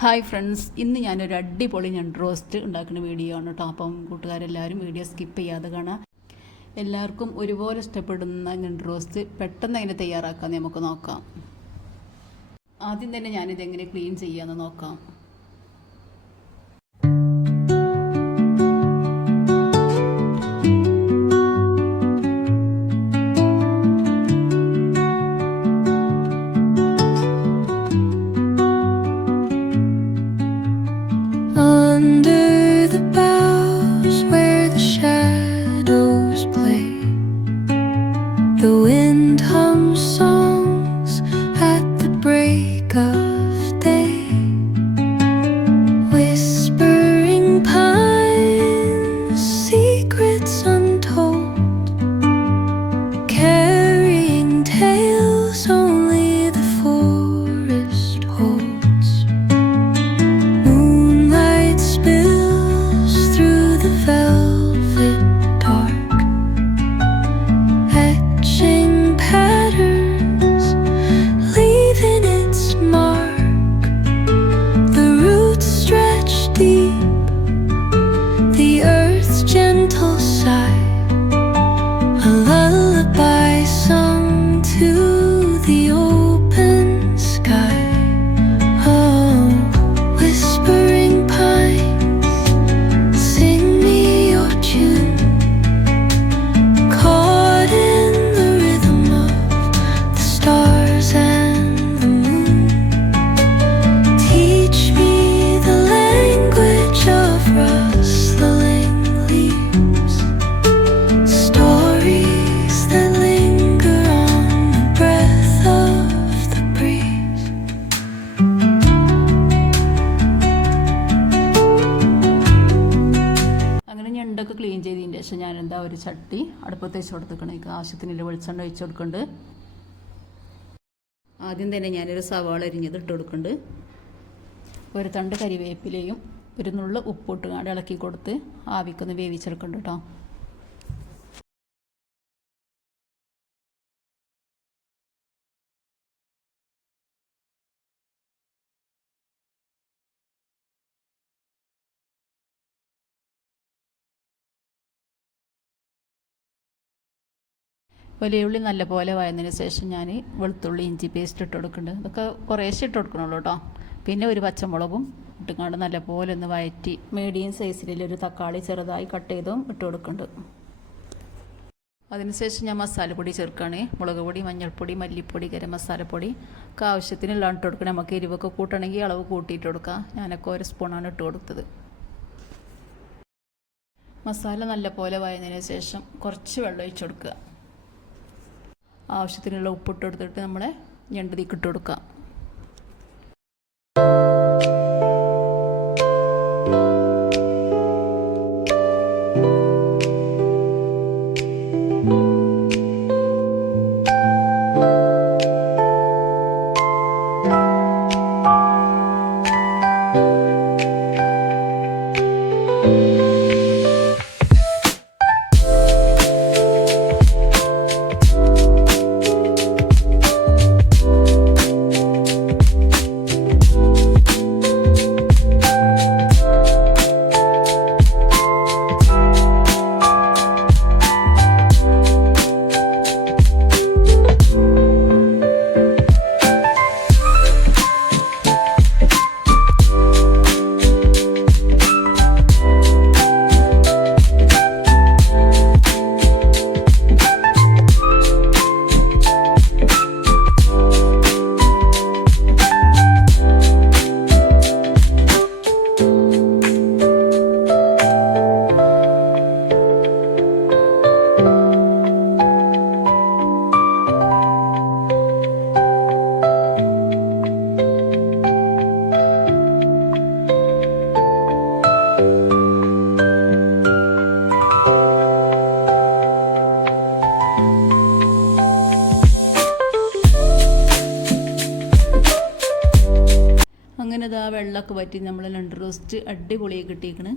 Hi friends, ഇന്ന് ഞാനൊരു അടിപൊളി ഞണ്ട് റോസ്റ്റ് ഉണ്ടാക്കുന്ന വീഡിയോ ആണ് കേട്ടോ. അപ്പം കൂട്ടുകാരെല്ലാവരും വീഡിയോ സ്കിപ്പ് ചെയ്യാതെ കാണാം. എല്ലാവർക്കും ഒരുപോലെ ഇഷ്ടപ്പെടുന്ന ഞണ്ട് റോസ്റ്റ് പെട്ടെന്ന് എങ്ങനെ തയ്യാറാക്കാമെന്ന് നമുക്ക് നോക്കാം. ആദ്യം തന്നെ ഞാനിതെങ്ങനെ ക്ലീൻ ചെയ്യാമെന്ന് നോക്കാം. Under the boughs where the shadows play, the wind hums songs at the break of day. Whispering pines, secrets untold, carrying tales only the forest holds. Moonlight spills through the velvet dark, etching patterns, leaving its mark. The roots stretch deep, the earth's gentle sigh, a lullaby sung to the open sky. Oh, whispering pines, sing me your tune, caught in the rhythm of the stars and the moon. Teach me the language of rustling leaves, stories that linger on the breath of the breeze. അങ്ങനെ ഞണ്ടൊക്കെ ക്ലീൻ ചെയ്തതിന് ശേഷം ഞാനെന്താ ഒരു ചട്ടി അടുപ്പത്ത് വെച്ച് കൊടുത്തിക്കണം. ആവശ്യത്തിനുള്ള വെളിച്ചെണ്ണ ഒഴിച്ച് കൊടുക്കുന്നുണ്ട്. ആദ്യം തന്നെ ഞാനൊരു സവാള അരിഞ്ഞത് ഇട്ട് കൊടുക്കുന്നുണ്ട്. ഒരു തണ്ട് കരിവേപ്പിലയും ഒരു നുള്ള ഉപ്പിട്ട് ഇളക്കി കൊടുത്ത് ആവിക്കൊന്ന് വേവിച്ചെടുക്കുന്നുണ്ട് കേട്ടോ. വലിയ ഉള്ളി നല്ലപോലെ വഴന്നതിന് ശേഷം ഞാൻ വെളുത്തുള്ളി ഇഞ്ചി പേസ്റ്റ് ഇട്ട് കൊടുക്കുന്നുണ്ട്. ഇതൊക്കെ കുറേശ്ശെ ഇട്ട് കൊടുക്കണുള്ളൂ കേട്ടോ. പിന്നെ ഒരു പച്ചമുളകും ഇട്ടുകൊണ്ട് നല്ലപോലെ ഒന്ന് വഴറ്റി മീഡിയം സൈസിലൊരു തക്കാളി ചെറുതായി കട്ട് ചെയ്തും ഇട്ട് കൊടുക്കുന്നുണ്ട്. അതിനുശേഷം ഞാൻ മസാലപ്പൊടി ചേർക്കുകയാണ്. മുളക് പൊടി, മഞ്ഞൾപ്പൊടി, മല്ലിപ്പൊടി, ഗരം മസാലപ്പൊടി ഒക്കെ ആവശ്യത്തിനുള്ള ഇട്ട് കൊടുക്കണം. നമുക്ക് എരിവൊക്കെ കൂട്ടണമെങ്കിൽ അളവ് കൂട്ടിയിട്ട് കൊടുക്കാം. ഞാനൊക്കെ ഒരു സ്പൂണാണ് ഇട്ട് കൊടുത്തത്. മസാല നല്ലപോലെ വഴന്നതിന് ശേഷം കുറച്ച് വെള്ളം ഒഴിച്ച് കൊടുക്കുക. ആവശ്യത്തിനുള്ള ഉപ്പിട്ട് കൊടുത്തിട്ട് നമ്മളെ ഞണ്ടതിക്ക് ഇട്ട് കൊടുക്കുക. അങ്ങനെ ഇതാ വെള്ളമൊക്കെ പറ്റി നമ്മൾ ഞണ്ട് റോസ്റ്റ് അടിപൊളിയായി കിട്ടിയിരിക്കണ്.